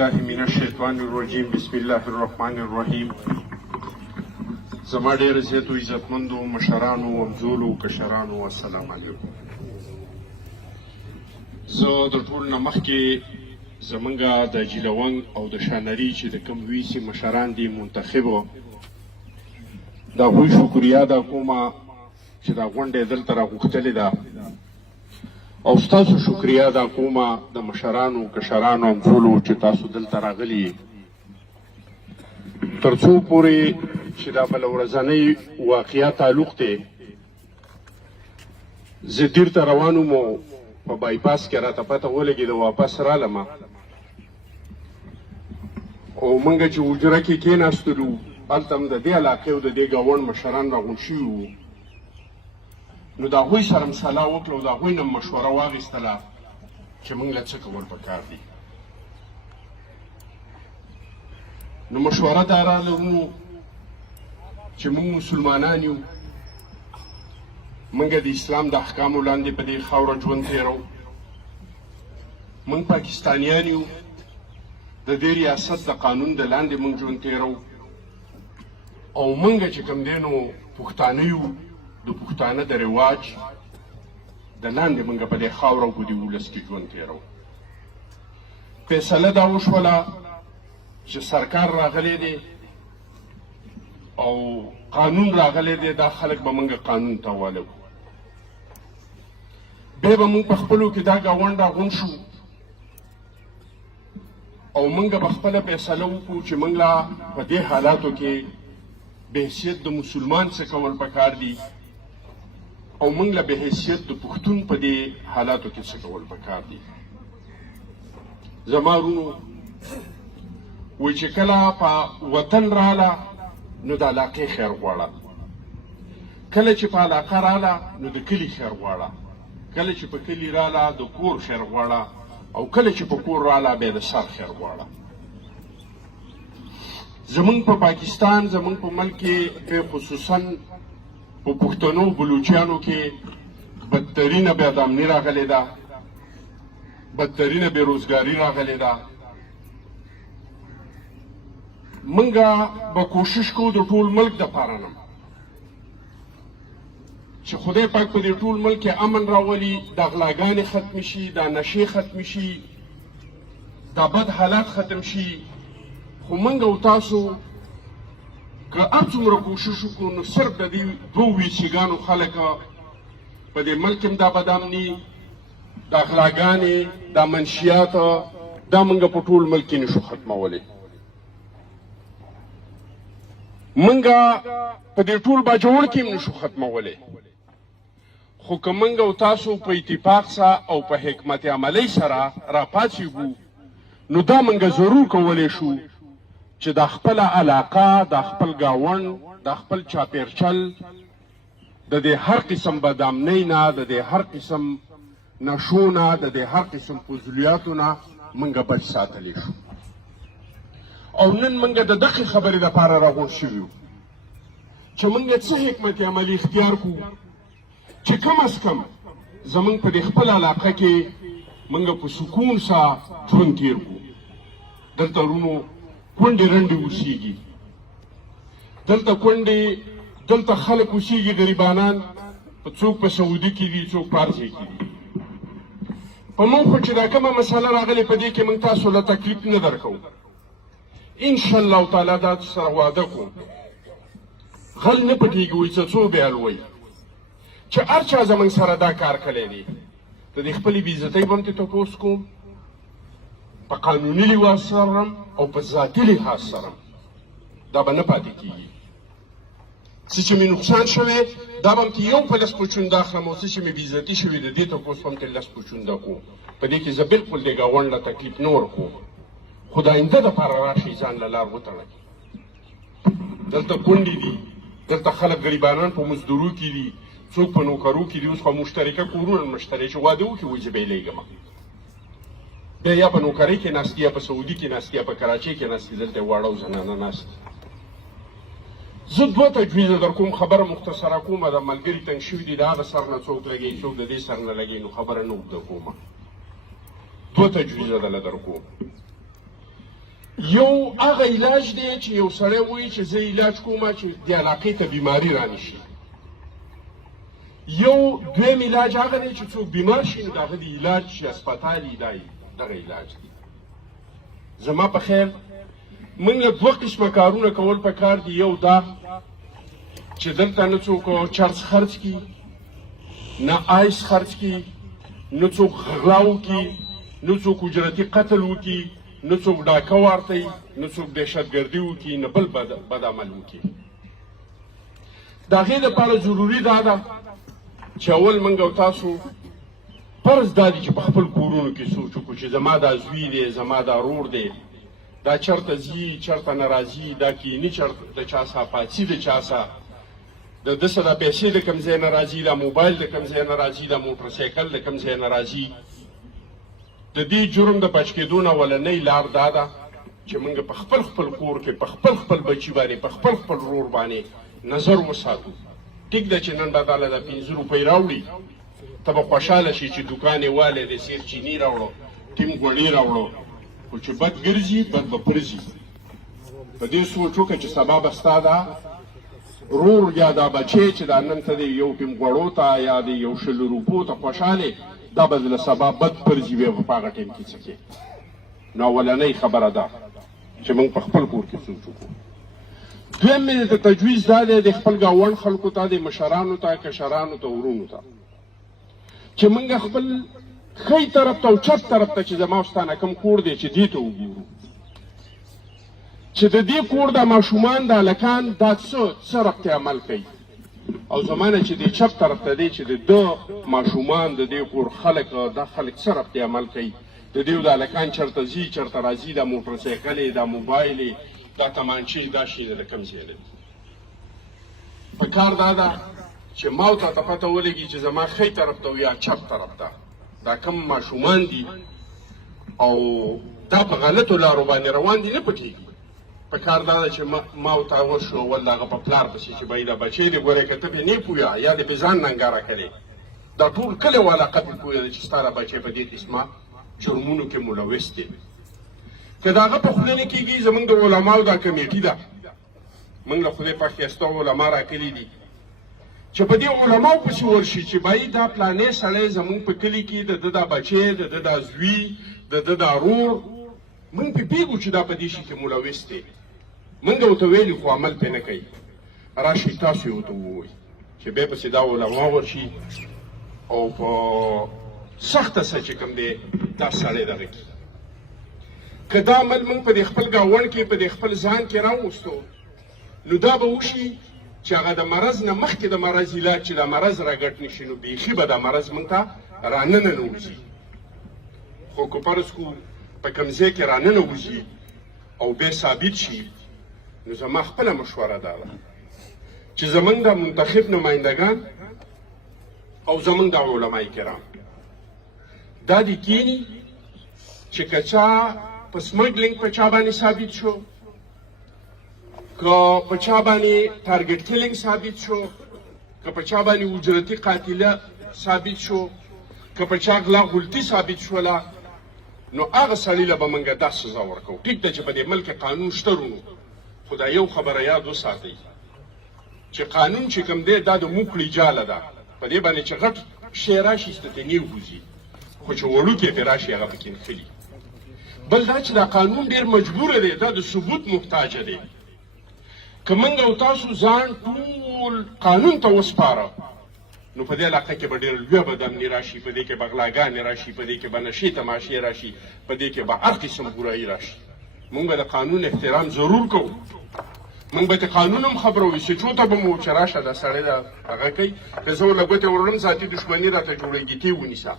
بالله من الشیطان الرجیم بسم الله الرحمن الرحیم. زما ډېر زیاتو عزتمندو مشرانو ومزولو کشرانو السلام علیکم. زه د ټول نه مخکې زمونږ د جیلونګ او د شانري چې د کوم ویسي مشران دي منتخبو د هغوی شکریه ادا کومه چې دا غونډه دلته راغوښتلې ده او ستاسو شکریه ادا کومه د مشرانو کشرانو همزولو چې تاسو دلته راغلي تر څو پورې چې دا بله ورځنۍ واقعه تعلق دی. زه دیر ته روان وم او په بایپاس کې راته پته ولګېده واپس رالم او موږ چې حجره کې کېناستلو هلته هم د دې علاقې او د دې ګاونډ مشران راغونډ شوي وو نو د هغوی سره م سلا وکړه او د هغوی نه م مشوره واخیستله چې موږ له څه کول پکار دي. نو مشوره دا راله مو چې موږ مسلمانان یو، موږ د اسلام د احکامو لاندې په دې خاوره ژوند تېرو، موږ پاکستانیان یو، د دې ریاست د قانون د لاندې موږ ژوند تېرو او موږ چې کوم دی نو پښتانه یو، د پښتانه د رواج د لاندې موږ په دې خاوره او په دې ولس کې ژوند تېرو. فیصله دا وشوله چې سرکار راغلی دی او قانون راغلی دی، دا خلک به موږ قانون ته والو. بیا به موږ په خپلو کې دا ګاونډ راغونډ شو او موږ به خپله فیصله وکړو چې موږ لا په دې حالاتو کې به حیثیت د مسلمان څه کول پکار دي او موږ له به حیثیت د پښتون په دې حالاتو کې څه کول پکار دي. زما ورونو وایي چې کله په وطن راله نو د علاقې خیر غواړه، کله چې په علاقه راله نو د کلي خیر غواړه، کله چې په کلي راله د کور خیر غواړه او کله چې په کور راله بیا د سر خیر غواړه. زمونږ په پاکستان زمونږ په ملک کې خصوصا په پښتنو بلوچیانو کې بدترینه بېادامني راغلې ده، بدترینه بېروزګاري راغلې ده. موږ به کوشش کوو د ټول ملک دپاره نه چې خدای پاک په دې ټول ملک کې امن راولي، دا غلاګانې ختمې شي، دا نشې ختمې شي، دا بد حالات ختم شي. خو موږ او تاسو که هر څومره کوشش وکړو نو صرف د دې دوو ویسیګانو خلک په دې ملک هم دا بدامني، دا غلاګانې، دا منشیات، دا موږ په ټول ملک کې نشو ختمولی. موږ په دې ټول باجوړ کې هم نشو ختمولی، خو که موږ او تاسو په اتفاق سره او په حکمت عملۍ سره راپاڅېږو نو دا موږ ضرور کولی شو چې د خپل علاقه، د خپل ګاونډ، د خپل چاپیرچل د دې هر قسم بدامنۍ نه، د دې هر قسم نشو نه، د دې هر قسم فضولیاتو نه موږ بچ ساتلی شو. او نن موږ د دغې خبرې دپاره راغونډ شوي یو چې موږ څه حکمت عملي اختیار کړو چې کم از کم زموږ په دې خپل علاقه کې موږ په سکون سره ژوند تېر کړو. دلته ورونو کونډې رنډې اوسېږي، دلته کونډې، دلته خلک اوسېږي غریبانان، څوک په سعودي کې دي، څوک په هر ځای کې دي. په موږ خو چې دا کومه مسله راغلې په دې کې موږ تاسو له تکلیف نه درکوو. انشاءالله تعالی دا سره وعده کوم غل نه پټېږي، وایي څه څو بیا لوی چې هر چا زموږ سره دا کار کړی دی د دې خپلې بېعزتۍ به هم ترې تپوس کوم، په قانوني لحاظ سره او په ذاتي لحاظ سره دا به نه پاتې کېږي. څه چې مې نقصان شوی دا به هم ترې یو په لس پوچونده اخلم او څه چې مې بېعزتي شوي د دې تپوس به هم ترې لس پوچونده کوم. په دې کې زه بلکل دې ګاونډ له تکلیف نه ورکوم، خو د آینده دپاره راشئ ځان له لار وتړئ. دلته کونډې دي، دلته خلک غریبانان په مزدورو کې دي، څوک په نوکرو کې دي. اوس خو مشترکه کورونه مشتري چې واده وکړي وایي زه به یې لېږم، بیا یا په نوکرۍ کې ناست یا په سعودي کې ناست یا په کراچۍ کې ناست، دلته واړه او زنانه ناست. زه دوه تجویزه در کوم، خبره مختصره کومه، د ملګري تنګ شوي دي، د هغه سر نه څوک لګوي، څوک د دې سر نه لګوي، نو خبره نه اوږده کومه. دوه تجویزه دله در کوم. یو هغه علاج دی چې یو سړی وایي چې زه علاج کومه چې د علاقې ته بیماري رانشي. یو دویم علاج هغه دی چې څوک بیمار شي نو د هغه د علاج چې هسپتال یې دغه علاج دی. زما په خیال موږ له دوه قسمه کارونه کول پکار دي. یو دا چې دلته نه څوک چرس خرڅ کړي، نه آیس خرڅ کړي، نه څوک غلا وکړي، نه څوک اجرتي قتل وکړي، نه څوک ډاکه وارتئ، نه څوک دهشتګردي وکړي، نه بل بد عمل وکړي. د هغې لپاره ضروري دا ده چې اول موږ او تاسو فرض دا دی چې په خپل کورونو کې سوچ وکړو چې زما دا زوی دی، زما دا رور دی، دا چرته ځي چرته نه راځي، دا کیني چرته د چا څخه پاڅي د چا څخه، د ده څه دا پیسې د کوم ځای نه راځي، دا موبایل د کوم ځای نه راځي، دا موټرسایکل د کوم ځای نه راځي. د دې جرم د بچ کېدو نه اولنۍ لار دا ده چې موږ په خپل کور کې په خپل بچي باندې په خپل رور باندې نظر وساتو. ټیک ده چې نن به تعالی دا 5 روپۍ راوړي، ته به خوشحاله شي چې دوکان یې والی د سیر چیني راوړو، ټیم غوړي راوړو، خو چې بد ګرځي بد به پرځي. په دې سوچ وکړه چې سبا به ستا دا رور یا دا بچی چې دا نن ته د یو ټیم غوړو ته یا د یو 100 روپو ته خوشحاله، دا به له سبا بد پرځي بیا به په هغه ټیم کې څه کوې. نو اولنۍ خبره ده چې موږ په خپل کور کې سوچ وکړو. دویم مې د تجویز دا دی د خپل ګاونډ خلکو ته، د مشرانو ته، کشرانو ته، ورونو ته، چې موږ خپل ښی طرف ته او چپ طرف ته چې زما او ستا نه کوم کور دی چې دې ته وګورو چې د دې کور د ماشومان د هلکان دا څه ربط عمل کوي، او زما نه چې د چپ طرف ته دی چې د ده ماشومان د دې کور خلک دا خلک څه ربط عمل کوي، د دې د هلکان چېرته ځي چېرته راځي، دا موټرسایکل یې، دا موبایل یې، دا تمانچې، دا شی د کوم ځای دی. په کار دا ده چې ما او تا ته پته ولګي چې زما ښی طرف ته یا چپ طرف ته دا کم ماشومان دي او دا په غلطو لارو باندې روان دي، نه پټېږي. په کار دا ده چې ما او تا وشو ول د هغه په پلار پسې چې بهی دا بچی دی ګورې که ته پې نه پوهه یا دې پې ځان ننګاره کړې، دا ټول کلی والا قتل پوهه ده چې ستا دا بچی په دې قسمه جرمونو کې ملوث دی. که د هغه په خوله نه کېږي، زموږ د علماو دا کمیټي ده، موږ له خدای پاک ښایسته علما راکلي دي چې په دې علماو پسې ورشي چې بهی دا پلانې سړی زموږ په کلي کې د ده دا بچی، د ده دا زوی، د ده دا رور، موږ پې پوهېږو چې دا په دې شي کې ملوث دی. موږ ورته ویلي خو عمل پې نه کوي. راشئ تاسو یې ورته ووایئ چې بیا پسې دا علما ورشي او په سخته سه چې کوم دی دا سړی دغه کړي. که دا عمل موږ په دې خپل ګاونډ کې په دې خپل ځان کې راوستو نو دا به وشي چې هغه د مرض نه مخکې د مرض علاج چې دا مرض راګټ نه شي نو بیخي به دا مرض موږ ته راننوځي. خو که فرض کړو په کوم ځای کې راننوځي او بیا ثابت شي نو زما خپله مشوره دا ده چې زموږ د منتخب نمایندګان او زموږ د علمای کرام دا دې کیني چې که چا په سمګلینګ په چا باندې ثابت شو، که په چا باندې ټارګټ کیلینګ ثابت شو، که په چا باندې اجرتي قاتله ثابت شو، که په چا غلا غلطي ثابت شوله، نو هغه سړي له به موږ دا سزا ورکوو. ټیک ده چې په دې ملک قانون شته رونو، خو دا یو خبره یاد وساتئ چې قانون چې کوم دی دا د موکړې جاله ده، په دې باندې چې غټ شی راشي ستنې وځي، خو چې وړوکی پرې راشي هغه پکې نښلي. بل دا چې دا قانون ډېر مجبوره دی، دا د ثبوت محتاجه دی. که موږ او تاسو ځان ټول قانون ته وسپاره نو په دې علاقه کې به ډېر لویه بدامني راشي، په دې کې به غلاګانې راشي، په دې کې به نشې تماشې راشي، په دې کې به هر قسم برایي راشي. موږ به د قانون احترام ضرور کوو، موږ به د قانون هم خبروو، سچو ته به مو چې راشه دا سړی دا هغه کوي، که زه ورله ګوتې وړم ذاتي دښمني راته جوړېږي تی ونیسه.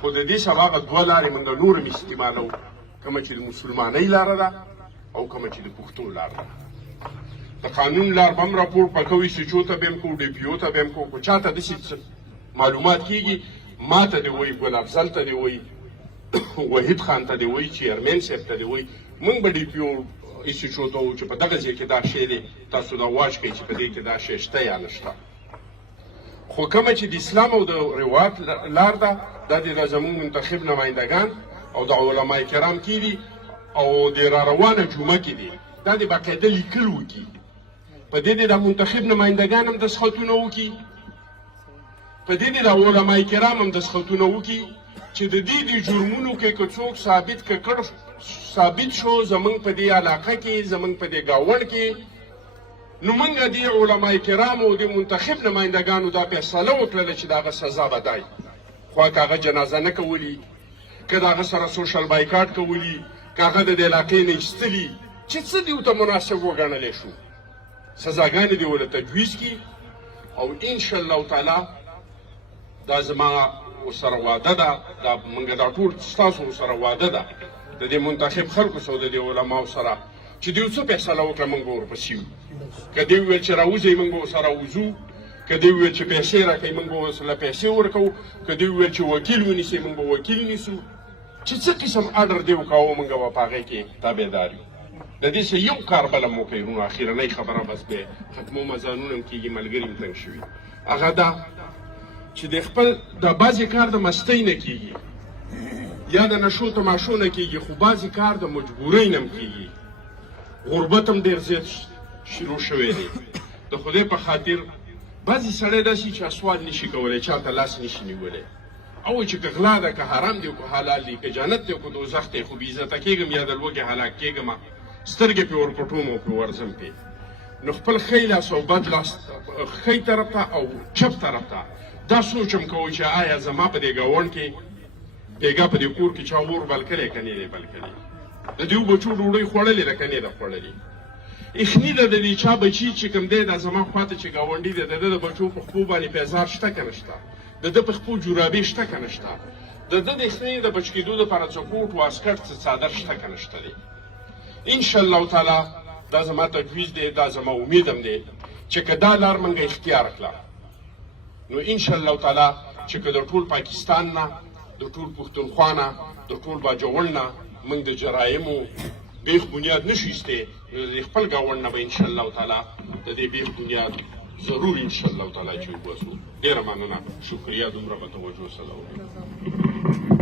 خو د دې سبا هغه دوه لارې موږ نور هم استعمالوو، کومه چې د مسلمانۍ لاره ده او کومه چې د پښتو لاره ده. د قانون لار به هم راپورته کوي، سچو ته به هم کوو، ډي پي او ته به هم کوو. خو چا ته داسې معلومات کېږي، ما ته دې وایي، ګل افضل ته دې وایي، وحید خان ته دې وایي، چیرمین صاحب ته دې وایي، موږ به ډي پي او سچو ته وایو چې په دغه ځای کې دا شی دی، تاسو دا واچ کوئ چې په دې کې دا شی شته یا نشته. خو کومه چې د اسلام او د روایت لار ده دا د زموږ منتخب نمایندګان او د علمای کرام کې دي او د را روانه جمعه کې دي دا د باقاعده لیکل وکړي په دې د منتخب نمایندګان هم دستخطونه وکړي په دې د علماء کرام هم دستخطونه وکړي چې د دې د جرمونو کې که څوک ثابت شو زمونږ په دې علاقه کې زمونږ په دې ګاونډ کې نو موږ د علماء کرامو او د منتخب نمایندګانو دا فیصله وکړله چې د هغه سزا به دی خو که هغه جنازه نه کولي که د هغه سره سوشل بایکاټ کولي که هغه د دې علاقې نه ایستلي چې څه دې ورته مناسب وګڼلی شو سزاګانې دې ورله تجویز کړي او انشاءالله تعالی دا زما ورسره واده ده دا موږ دا ټول ستاسو ورسره واده ده د دې منتخب خلکو سره د دې علماو سره چې دوی څه فیصله وکړه موږ به ورپسې یو که دوی وویل چې راوځئ موږ به ورسره وځو که دوی وویل چې پیسې راکوئ موږ به ورسره پیسې ورکوو که دوی وویل چې وکیل ونیسئ موږ به وکیل نیسو چې څه قسم اډر دې وکاوه موږ به په هغې کې تابعدار یو د دې څه یو کار بله مو کوي نو اخرنۍ خبره بس بیا ختمومه ځانونه هم کېږي ملګري هم تنګ شوي هغه دا چې د خپل د بعضې کار د مستۍ نه کېږي یا د نشو تماشو نه کېږي خو بعضې کار د مجبورۍ نه هم کېږي غربت هم ډېر زیات شروع شوی دی د خدای په خاطر بعضې سړی داسې چې سوال نشي کولی چاته لاس نشي نیولی او چې که غلا ده که حرام دی که حلال دی که جنت دی که دوزخ دی خو بېعزته کېږم یا د لوږې هلاک کېږم سترګې پرې ورپټوم او پرې ورځم پرې نو خپل ښی لاس او بد لاس ښی طرف ته او چپ طرف ته دا سوچ هم کوو چې آیا زما په دې ګاونډ کې بیګا په دې کور کې چا اور بل کړی که نه دی بل کړی د دې بچو ډوډۍ خوړلې ده که نه ده خوړلې اخني ده د دې چا بچي چې کوم دی دا زما خواته چې ګاونډي دی د ده د بچو په خپو باندې پیزار شته که نه شته د ده په خپو جورابې شته که نه شته د ده د اخني د بچ کېدو دپاره څه کوټ واسکټ څه څادر شته که نه شته دی انشاءالله تعالی دا زما تجویز دی دا زما امید هم دی چې که دا لار موږ اختیار کړه نو انشاءالله تعالی چې که د ټول پاکستان نه د ټول پښتونخوا نه د ټول باجوړ نه موږ د جرایمو بیخ بنیاد نشو ایستی نو د خپل ګاونډ نه به انشاءالله تعالی د دې بیخ بنیاد ضرور انشاءالله تعالی چې وباسو ډېره مننه شکریه دومره به توجه سره وکړئ